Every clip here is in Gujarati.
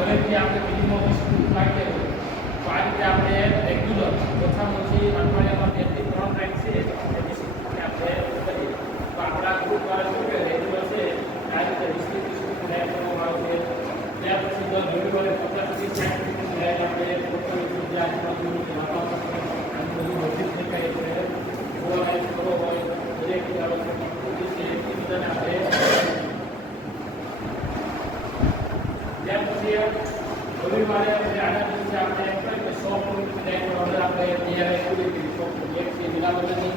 ઘરેથી આપણે મિનિમમ 20 લાગીએ તો આ રીતે આપણે રેગ્યુલર ઓછામાં ઓછી અઠવાડિયામાં 2 થી 3 ટાઈમ છે આપણે કરીએ તો આપણા ગ્રુપ દ્વારા શું કે રેગ્યુલર છે આ રીતે 20 થી 30 ટાઈમ કરવામાં આવશે. ત્યાર પછી દર રવિવારે 50 થી 60 ટાઈમ આપણે પોતાની જે આજુબાજુનું વાતાવરણ બધું વર્ધિત થઈ જાય એટલે ઓર્ગેનાઇઝ કરવો હોય દરેક એકબીજાને આપણે ત્યાર પછી રવિવારે આના દિવસે આપણે એમ કહીએ કે 100 કિલોમીટર ઓર્ડર આપણે તૈયાર એક્ટિવિટી 100 એક છે મિલાવટની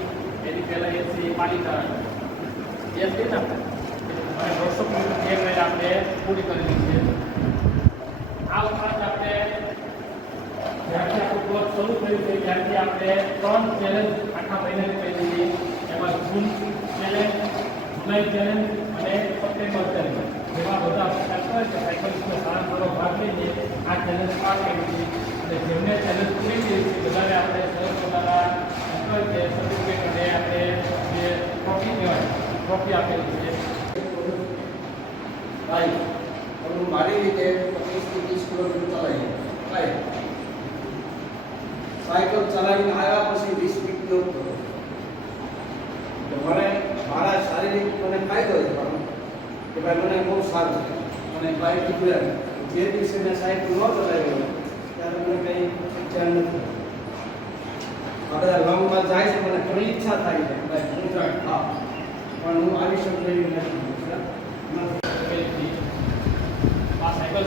એની પહેલાં એ છે પાલિકા એ છે ને અને 200 કિલોમીટર તૈયાર આપણે પૂરી કરેલી છે. આ ઉપરાંત આપણે જ્યારથી આપણું કોર્સ શરૂ થયું છે ત્યારથી આપણે 3 ચેલેન્જ આખા મહિનાની પહેલી એમાં જૂન ચેલેન્જ, જુલાઈ ચેલેન્જ અને સપ્ટેમ્બર ચેલેન્જ જેમાં બધા સાયકલિસ્ટને સારા સારો ભાગ લઈને આ ચેલેન્જ પાર કરી છે અને જેમને ચેલેન્જ પૂરી કરી છે બધાને આપણે સરસ પોતાના સર્ટિફિકેટ અને આપણે જે ટ્રોફી કહેવાય ટ્રોફી આપેલી છે. ભાઈ મારી રીતે 25 થી 30 કિલોમીટર ચલાવીએ સાયકલ ચલાવીને આવ્યા પછી 20 મિનિટ યોગ કરો તો મને મારા શારીરિક મને ફાયદો છે કે ભાઈ મને બહુ સારું છે. અને બાઇક જે દિવસે મેં સાયકલ ન ચલાવી હોય ત્યારે મને કંઈ ધ્યાન નથી. આ બધા લોંગમાં જાય છે મને ઘણી ઈચ્છા થાય છે ભાઈ હું જાય હા પણ હું આવી શકું એવી નથી. આ સાયકલ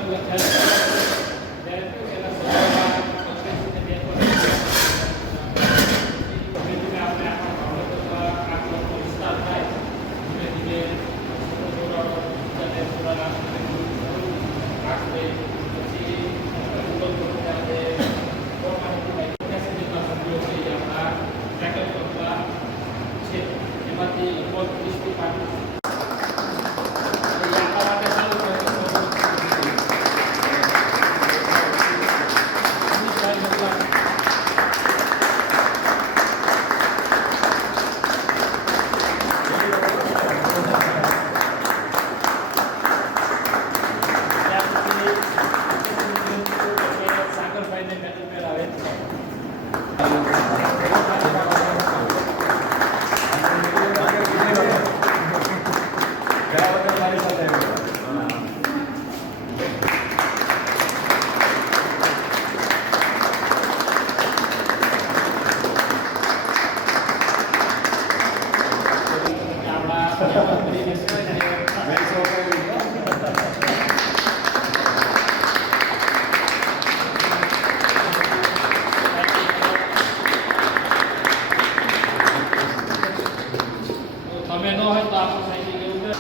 તમે ન હોય તો આપણું સાયકલ એવું કરે.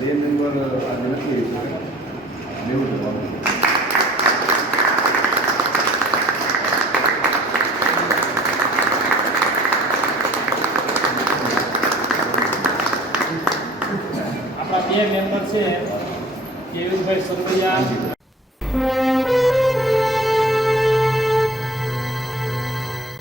બે નંબર આજે નથી લેવું જવાનું આપણા બે મેમ્બર છે કેવીભાઈ સરવૈયા